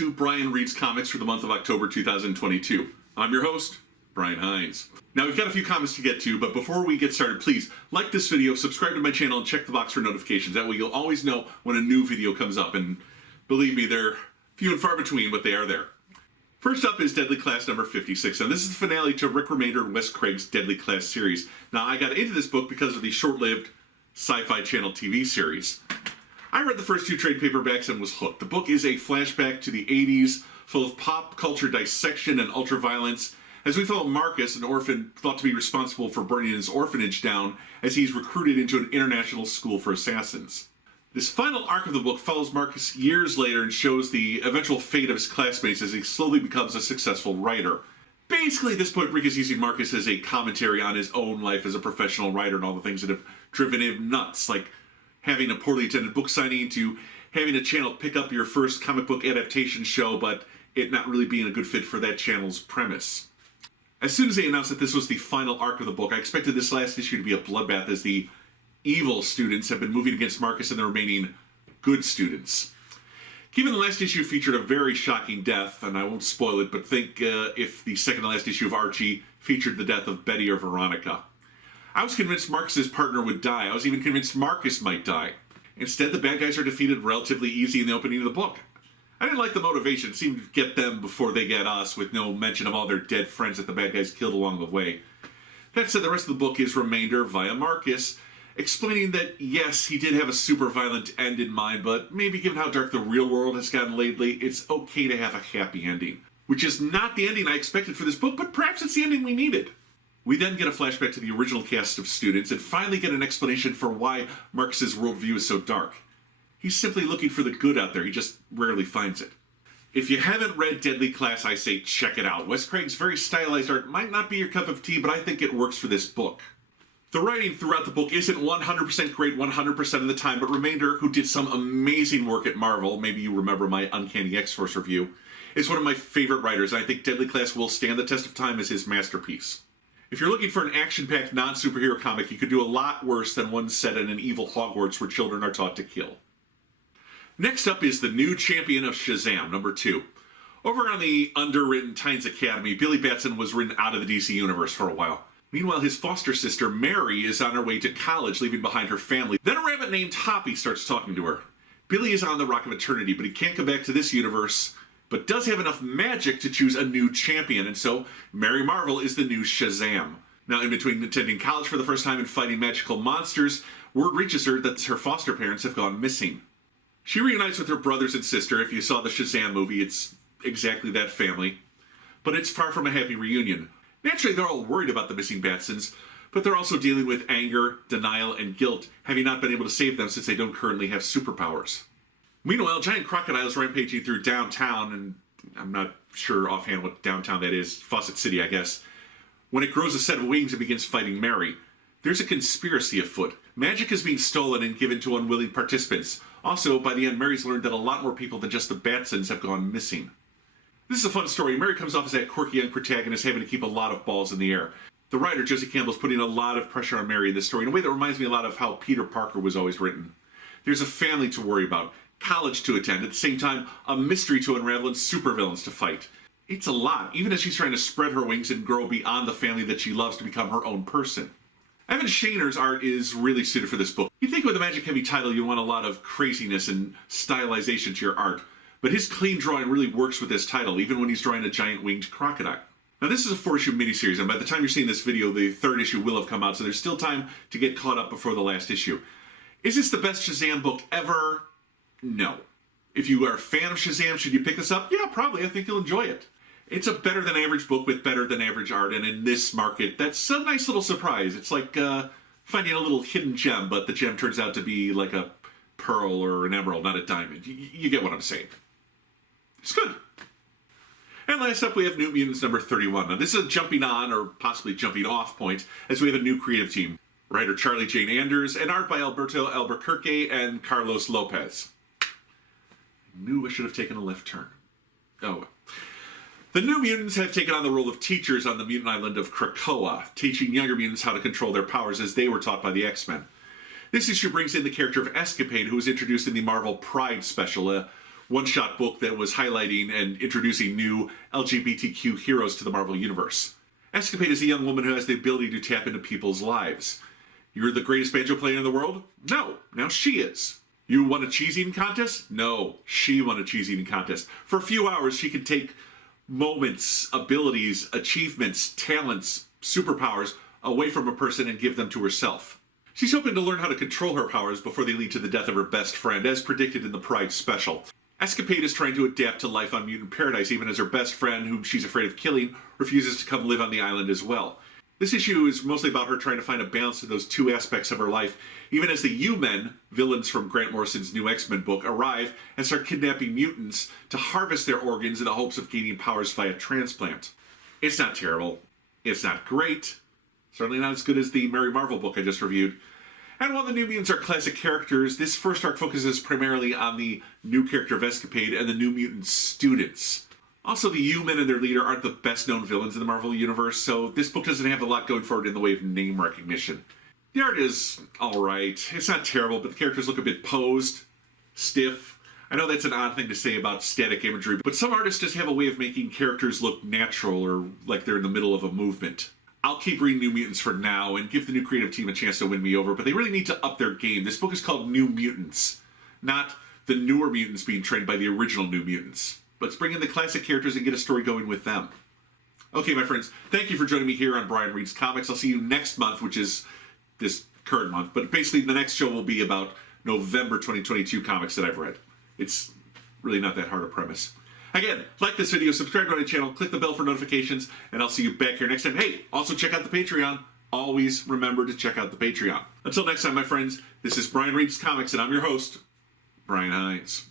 to Brian Reads Comics for the month of October 2022. I'm your host, Brian Hines. Now we've got a few comments to get to, but before we get started, please like this video, subscribe to my channel, and check the box for notifications. That way you'll always know when a new video comes up, and believe me, they're few and far between, but they are there. First up is Deadly Class number 56, and this is the finale to Rick Remender and Wes Craig's Deadly Class series. Now, I got into this book because of the short-lived Sci-Fi Channel TV series. I read the first two trade paperbacks and was hooked. The book is a flashback to the 80s, full of pop culture dissection and ultraviolence, as we follow Marcus, an orphan thought to be responsible for burning his orphanage down, as he's recruited into an international school for assassins. This final arc of the book follows Marcus years later and shows the eventual fate of his classmates as he slowly becomes a successful writer. Basically, at this point, Rick is using Marcus as a commentary on his own life as a professional writer and all the things that have driven him nuts, like having a poorly attended book signing to having a channel pick up your first comic book adaptation show, but it not really being a good fit for that channel's premise. As soon as they announced that this was the final arc of the book, I expected this last issue to be a bloodbath as the evil students have been moving against Marcus and the remaining good students. Given the last issue featured a very shocking death, and I won't spoil it, but think if the second to last issue of Archie featured the death of Betty or Veronica. I was convinced Marcus's partner would die. I was even convinced Marcus might die. Instead, the bad guys are defeated relatively easy in the opening of the book. I didn't like the motivation. It seemed to get them before they get us, with no mention of all their dead friends that the bad guys killed along the way. That said, the rest of the book is Remender via Marcus, explaining that, yes, he did have a super violent end in mind, but maybe given how dark the real world has gotten lately, it's okay to have a happy ending. Which is not the ending I expected for this book, but perhaps it's the ending we needed. We then get a flashback to the original cast of students and finally get an explanation for why Marcus's worldview is so dark. He's simply looking for the good out there, he just rarely finds it. If you haven't read Deadly Class, I say check it out. Wes Craig's very stylized art might not be your cup of tea, but I think it works for this book. The writing throughout the book isn't 100% great 100% of the time, but Remender, who did some amazing work at Marvel, maybe you remember my Uncanny X-Force review, is one of my favorite writers, and I think Deadly Class will stand the test of time as his masterpiece. If you're looking for an action-packed, non-superhero comic, you could do a lot worse than one set in an evil Hogwarts where children are taught to kill. Next up is the new Champion of SHAZAM, number 2. Over on the underwritten Tynes Academy, Billy Batson was written out of the DC Universe for a while. Meanwhile, his foster sister, Mary, is on her way to college, leaving behind her family. Then a rabbit named Hoppy starts talking to her. Billy is on the Rock of Eternity, but he can't come back to this universe, but does have enough magic to choose a new champion, and so Mary Marvel is the new Shazam. Now, in between attending college for the first time and fighting magical monsters, word reaches her that her foster parents have gone missing. She reunites with her brothers and sister. If you saw the Shazam movie, it's exactly that family. But it's far from a happy reunion. Naturally, they're all worried about the missing Batsons, but they're also dealing with anger, denial, and guilt, having not been able to save them since they don't currently have superpowers. Meanwhile, giant crocodiles rampaging through downtown, and I'm not sure offhand what downtown that is, Fawcett City, I guess. When it grows a set of wings and begins fighting Mary, there's a conspiracy afoot. Magic is being stolen and given to unwilling participants. Also, by the end, Mary's learned that a lot more people than just the Batsons have gone missing. This is a fun story. Mary comes off as that quirky young protagonist having to keep a lot of balls in the air. The writer, Josie Campbell, is putting a lot of pressure on Mary in this story in a way that reminds me a lot of how Peter Parker was always written. There's a family to worry about, college to attend, at the same time, a mystery to unravel, and supervillains to fight. It's a lot, even as she's trying to spread her wings and grow beyond the family that she loves to become her own person. Evan Shainer's art is really suited for this book. You'd think with a magic-heavy title you want a lot of craziness and stylization to your art, but his clean drawing really works with this title, even when he's drawing a giant winged crocodile. Now this is a 4-issue miniseries, and by the time you're seeing this video, the 3rd issue will have come out, so there's still time to get caught up before the last issue. Is this the best Shazam book ever? No. If you are a fan of Shazam, should you pick this up? Yeah, probably. I think you'll enjoy it. It's a better than average book with better than average art, and in this market, that's a nice little surprise. It's like finding a little hidden gem, but the gem turns out to be like a pearl or an emerald, not a diamond. You get what I'm saying. It's good. And last up, we have New Mutants number 31. Now, this is a jumping on, or possibly jumping off point, as we have a new creative team. Writer Charlie Jane Anders, and art by Alberto Albuquerque and Carlos Lopez. I knew I should have taken a left turn. Oh well. The New Mutants have taken on the role of teachers on the mutant island of Krakoa, teaching younger mutants how to control their powers as they were taught by the X-Men. This issue brings in the character of Escapade, who was introduced in the Marvel Pride special, a one-shot book that was highlighting and introducing new LGBTQ heroes to the Marvel Universe. Escapade is a young woman who has the ability to tap into people's lives. You're the greatest banjo player in the world? No, now she is. You won a cheese eating contest? No, she won a cheese eating contest. For a few hours, she can take moments, abilities, achievements, talents, superpowers away from a person and give them to herself. She's hoping to learn how to control her powers before they lead to the death of her best friend, as predicted in the Pride special. Escapade is trying to adapt to life on Mutant Paradise, even as her best friend, whom she's afraid of killing, refuses to come live on the island as well. This issue is mostly about her trying to find a balance in those two aspects of her life, even as the U-Men, villains from Grant Morrison's new X-Men book, arrive and start kidnapping mutants to harvest their organs in the hopes of gaining powers via transplant. It's not terrible. It's not great. Certainly not as good as the Mary Marvel book I just reviewed. And while the New Mutants are classic characters, this first arc focuses primarily on the new character of Escapade and the New Mutant students. Also, the U-Men and their leader aren't the best-known villains in the Marvel Universe, so this book doesn't have a lot going for it in the way of name recognition. The art is alright. It's not terrible, but the characters look a bit posed, stiff. I know that's an odd thing to say about static imagery, but some artists just have a way of making characters look natural or like they're in the middle of a movement. I'll keep reading New Mutants for now and give the new creative team a chance to win me over, but they really need to up their game. This book is called New Mutants, not the newer mutants being trained by the original New Mutants. Let's bring in the classic characters and get a story going with them. Okay, my friends, thank you for joining me here on Brian Reads Comics. I'll see you next month, which is this current month, but basically the next show will be about November 2022 comics that I've read. It's really not that hard a premise. Again, like this video, subscribe to my channel, click the bell for notifications, and I'll see you back here next time. Hey, also check out the Patreon. Always remember to check out the Patreon. Until next time, my friends, this is Brian Reads Comics, and I'm your host, Brian Hines.